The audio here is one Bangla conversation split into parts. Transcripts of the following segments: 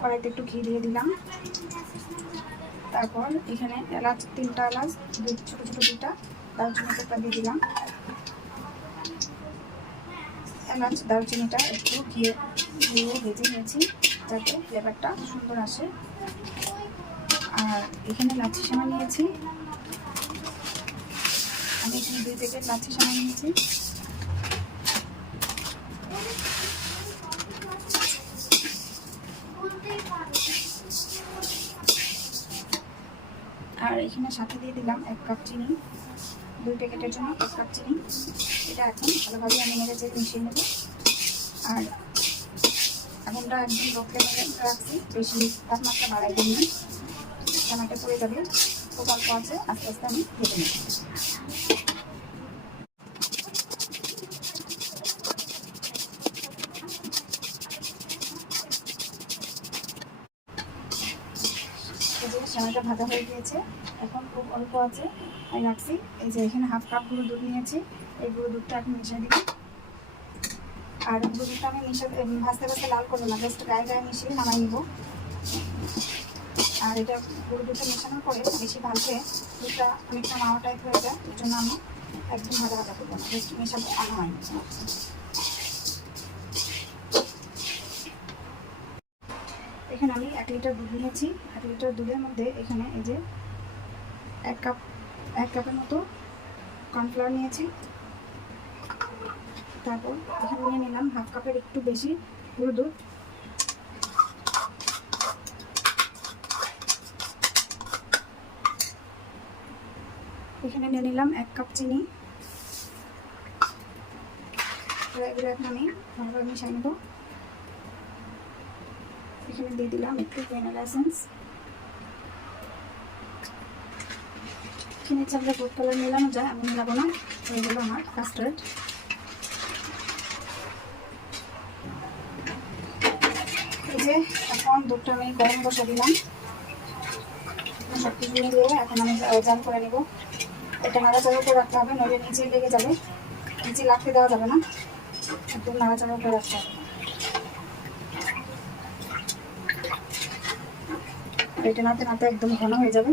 কড়াইতে একটু ঘি দিয়ে দিলাম। তারপর এখানে এলাচ, 3টা এলাচ, ছোটো ছোটো 2টা দারুচিনি টুকরা দিয়ে দিলাম। এলাচ দারুচিনিটা একটু ঘিয়ে ভেজে নিয়েছি যাতে ফ্লেভারটা সুন্দর আসে। আর এখানে লাচ্ছি সেমাই নিয়েছি, আমি এখানে 2 প্যাকেট লাচ্ছি সেমাই নিয়েছি। আর এখানে সাথে দিয়ে দিলাম 1 কাপ চিনি, 2 প্যাকেটের জন্য 1 কাপ চিনি। এটা এখন ভালোভাবে আমি নেড়ে চেড়ে মিশিয়ে নেব। আর আগুনটা একদম লো ফ্লেমে রাখছি, বেশি তাপমাত্রা বাড়াই দিই, সেমাইটা পড়ে যাবে। খুব অল্প আছে, আস্তে আস্তে আমি ভেজে নেব। সেমাইটা ভাজা হয়ে গিয়েছে, এখন খুব অল্প আছে আমি রাখছি। এই যে এখানে 1/2 কাপ গুঁড়ো দুধ নিয়েছি, এই গুঁড়ো দুধটা এখন মিশিয়ে দিই। আর গুঁড়ো দুধটা আমি ভাজতে ভাজতে লাল করবো না, জাস্ট গায়ে গায়ে মিশিয়ে নামাই নিব। আর এটা গুঁড়ো দুধটা মেশানোর পরে বেশি ভাজলে দুধটা অনেকটা মাওয়া টাইপ হয়ে যায়, এর জন্য আমি একদম ভাজা ভাজা করবো না, জাস্ট মেশাবো আর নামাই নিব। এখানে আমি 1 লিটার দুধ নিয়েছি। 1 লিটার দুধের মধ্যে এখানে এই যে 1 কাপের মতো কর্নফ্লাওয়ার নিয়েছি। তারপর এখানে নিয়ে নিলাম 1/2 কাপের একটু বেশি গুঁড়ো দুধ। এখানে নিয়ে নিলাম 1 কাপ চিনি। এগুলো এখন আমি ভালোভাবে মিশিয়ে নেব। এখানে দিয়ে দিলাম একটু ভ্যানিলা এসেন্স। এখানে চাইলে ফুড কালার মেলানো যায়, আমি মেলাবো না, এগুলো আমার কাস্টার্ড। এই যে এখন দুধটা আমি গরম বসে দিলাম, সব কিছু দিয়ে এখন আমি জাল করে নেব। এটা নাড়াচাড়া করে রাখতে হবে, নইলে নিচে লেগে যাবে, নিচে লাগতে দেওয়া যাবে না, একদম নাড়াচাড়া করে রাখতে হবে। এটা নাড়তে নাড়তে একদম ঘন হয়ে যাবে।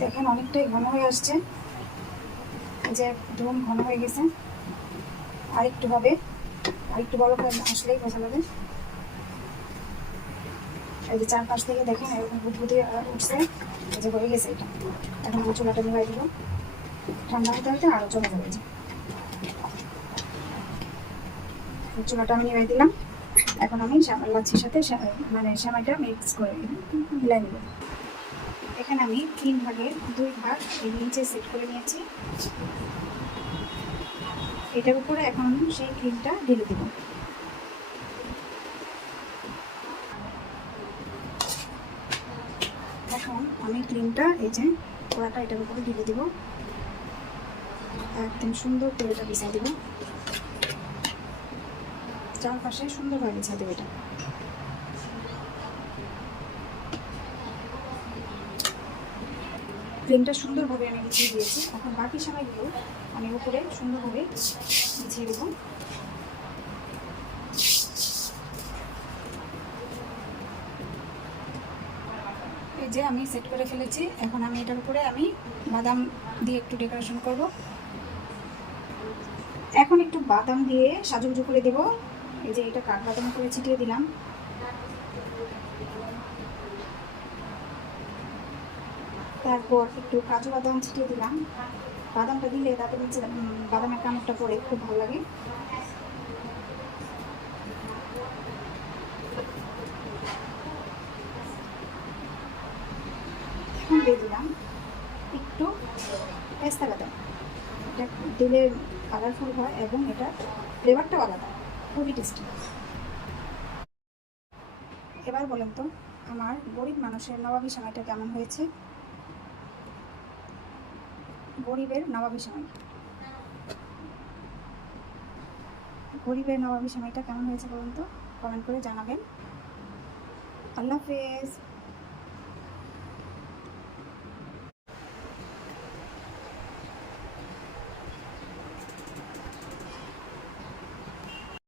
দেখেন অনেকটাই ঘন হয়ে আসছে, এই যে একদম ঘন হয়ে গেছে। আরেকটু হবে, আরেকটু বড় করে আসলেই বোঝা যাবে। এই যে 4 পাশ থেকে দেখেন এরকম বুদবুদে উঠছে, এই যে হয়ে গেছে। এটা এখন আমি চুলাটা নিভাই দিব, ঠান্ডা হতে হতে আরও চলে যাবে। চুলাটা আমি নিভাই দিলাম। এখন আমি লাচ্ছির সাথে মানে সেমাইটা মিক্স করে মিলাই নেব। এখানে আমি 3 ভাগের 2 ভাগ এই নিচে সেট করে নিয়েছি। এটার উপরে এখন সেই ক্রিমটা ঢেলে দেব। এখন আমি ক্রিমটা এই যে কড়াটা এটার উপরে ঢেলে দেব, একদম সুন্দর করে এটা বিছিয়ে দেব, চারপাশে সুন্দরভাবে বিছিয়ে দেব। এটা ক্রিমটা সুন্দরভাবে আমি বিছিয়ে দিয়েছি। এখন বাকি সেমাইগুলো আমি উপরে সুন্দরভাবে বিছিয়ে দেব। এই যে আমি সেট করে ফেলেছি। এখন আমি এটার উপরে আমি বাদাম দিয়ে একটু ডেকোরেশন করব। এখন একটু বাদাম দিয়ে সাজুগুজু করে দেব। এই যে এটা কাঠবাদাম করে ছিটিয়ে দিলাম। তারপর একটু কাজু বাদাম ছিটিয়ে দিলাম। বাদামটা দিলে তারপর নিচে বাদামের কামড়টা পড়ে খুব ভালো লাগে। এখন দিয়ে দিলাম একটু পেস্তা বাদাম, এটা দিলে কালারফুল হয় এবং এটা ফ্লেভারটাও আলাদা, খুবই টেস্টি। এবার বলেন তো আমার গরিব মানুষের নবাবী সেমাইটা কেমন হয়েছে? গরিবের নবাবী সেমাই, গরিবের নবাবী সেমাইটা কেমন হয়েছে বলুন তো, কমেন্ট করে জানাবেন। আল্লাহ হাফেজ।